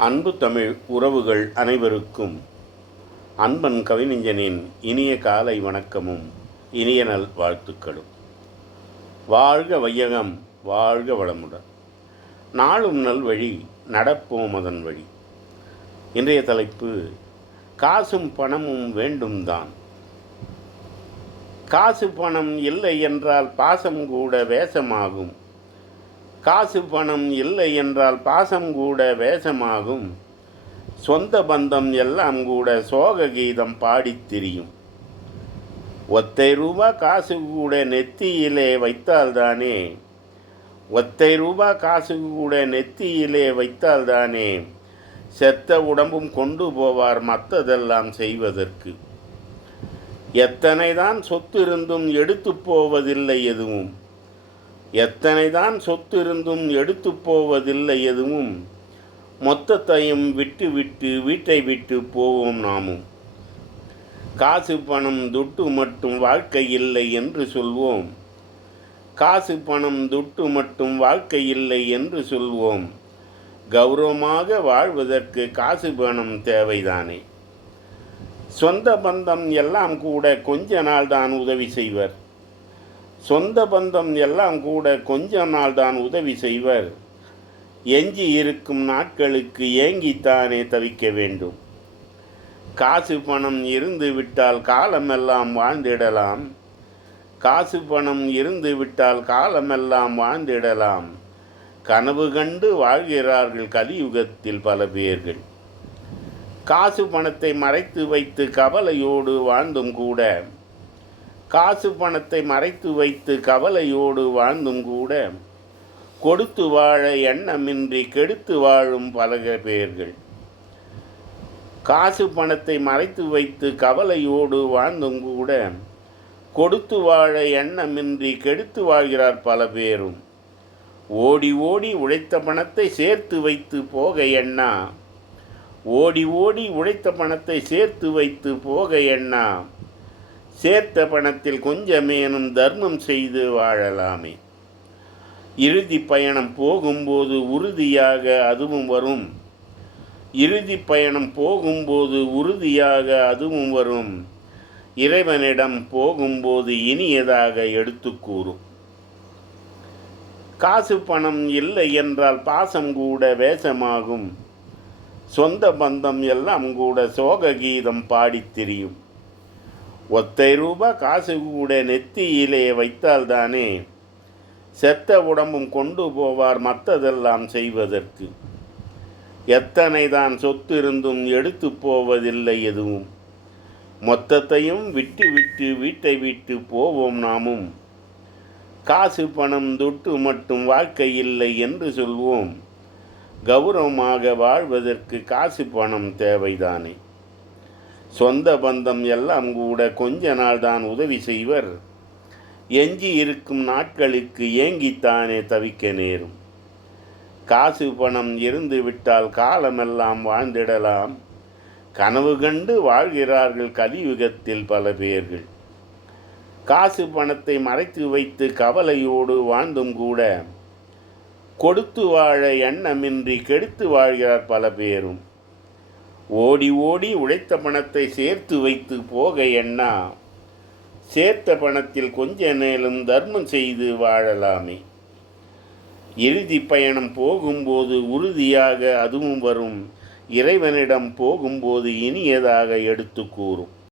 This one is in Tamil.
அன்பு தமிழ் உறவுகள் அனைவருக்கும் அன்பன் கவிஞனின் இனிய காலை வணக்கமும் இனிய நல் வாழ்த்துக்களும். வாழ்க வையகம் வாழ்க வளமுடன். நாளும் நல்வழி நடப்போம் அதன் வழி. இன்றைய தலைப்பு காசும் பணமும் வேண்டும் தான். காசு பணம் இல்லை என்றால் பாசம் கூட வேஷமாகும் காசு பணம் இல்லை என்றால் பாசம் கூட வேஷமாகும். சொந்த பந்தம் எல்லாம் கூட சோக கீதம் பாடித் திரியும். ஒத்தை ரூபா காசு கூட நெத்தியிலே வைத்தால்தானே? ஒத்தை ரூபா காசு கூட நெத்தியிலே வைத்தால்தானே? செத்த உடம்பும் கொண்டு போவார் மற்றதெல்லாம் செய்வதற்கு. எத்தனைதான் சொத்து இருந்தும் எடுத்து போவதில்லை எதுவும். எத்தனைதான் சொத்து இருந்தும் எடுத்து போவதில்லை எதுவும்? மொத்தத்தையும் விட்டு விட்டு வீட்டை விட்டு போவோம் நாமும். காசு பணம் துட்டு மட்டும் வாழ்க்கை இல்லை என்று சொல்வோம். காசு பணம் துட்டு மட்டும் வாழ்க்கை இல்லை என்று சொல்வோம். கௌரவமாக வாழ்வதற்கு காசு பணம் தேவைதானே? சொந்த பந்தம் எல்லாம் கூட கொஞ்ச நாள் தான் உதவி செய்வர். சொந்த பந்தம் எல்லாம் கூட கொஞ்ச நாள் தான் உதவி செய்வர். எஞ்சி இருக்கும் நாட்களுக்கு ஏங்கித்தானே தவிக்க வேண்டும். காசு பணம் இருந்து விட்டால் காலமெல்லாம் வாழ்ந்திடலாம். காசு பணம் இருந்து விட்டால் காலமெல்லாம் வாழ்ந்திடலாம். கனவு கண்டு வாழ்கிறார்கள் கலியுகத்தில் பல பேர்கள். காசு பணத்தை மறைத்து வைத்து கவலையோடு வாழ்ந்தும் கூட காசு பணத்தை மறைத்து வைத்து கவலையோடு வாழ்ந்தும் கூட கொடுத்து வாழ எண்ணமின்றி கெடுத்து வாழும் பல பேர்கள் காசு பணத்தை மறைத்து வைத்து கவலையோடு வாழ்ந்தும் கூட கொடுத்து வாழ எண்ணமின்றி கெடுத்து வாழ்கிறார் பல பேரும். ஓடி ஓடி உழைத்த பணத்தை சேர்த்து வைத்து போக எண்ணா? ஓடி ஓடி உழைத்த பணத்தை சேர்த்து வைத்து போக எண்ணா? சேர்த்த பணத்தில் கொஞ்சமேனும் தர்மம் செய்து வாழலாமே. இறுதி பயணம் போகும்போது உறுதியாக அதுவும் வரும். இறுதி பயணம் போகும்போது உறுதியாக அதுவும் வரும். இறைவனிடம் போகும்போது இனியதாக எடுத்து கூறும். காசு பணம் இல்லை என்றால் பாசம் கூட வேஷமாகும். சொந்த பந்தம் எல்லாம் கூட சோக கீதம் பாடித் திரியும். ஒத்தை ரூபா காசு கூட நெத்தியிலே வைத்தால்தானே? செத்த உடம்பும் கொண்டு போவார் மற்றதெல்லாம் செய்வதற்கு. எத்தனை தான் சொத்து இருந்தும் எடுத்து போவதில்லை எதுவும். மொத்தத்தையும் விட்டு விட்டு வீட்டை விட்டு போவோம் நாமும். காசு பணம் தொட்டு மட்டும் வாழ்க்கை இல்லை என்று சொல்வோம். கௌரவமாக வாழ்வதற்கு காசு பணம் தேவைதானே? சொந்த பந்தம் எல்லாம் கூட கொஞ்ச நாள் தான் உதவி செய்வர். எஞ்சி இருக்கும் நாட்களுக்கு ஏங்கித்தானே தவிக்க நேரும். காசு பணம் இருந்து விட்டால் காலமெல்லாம் வாழ்ந்திடலாம். கனவு கண்டு வாழ்கிறார்கள் கலியுகத்தில் பல பேர்கள். காசு பணத்தை மறைத்து வைத்து கவலையோடு வாழ்ந்தும் கூட கொடுத்து வாழ எண்ணமின்றி கெடுத்து வாழ்கிறார் பல பேரும். ஓடி ஓடி உழைத்த பணத்தை சேர்த்து வைத்து போக எண்ணா. சேர்த்த பணத்தில் கொஞ்ச நேரம் தர்மம் செய்து வாழலாமே. இறுதி பயணம் போகும்போது உறுதியாக அதுவும் வரும். இறைவனிடம் போகும்போது இனியதாக எடுத்து கூறும்.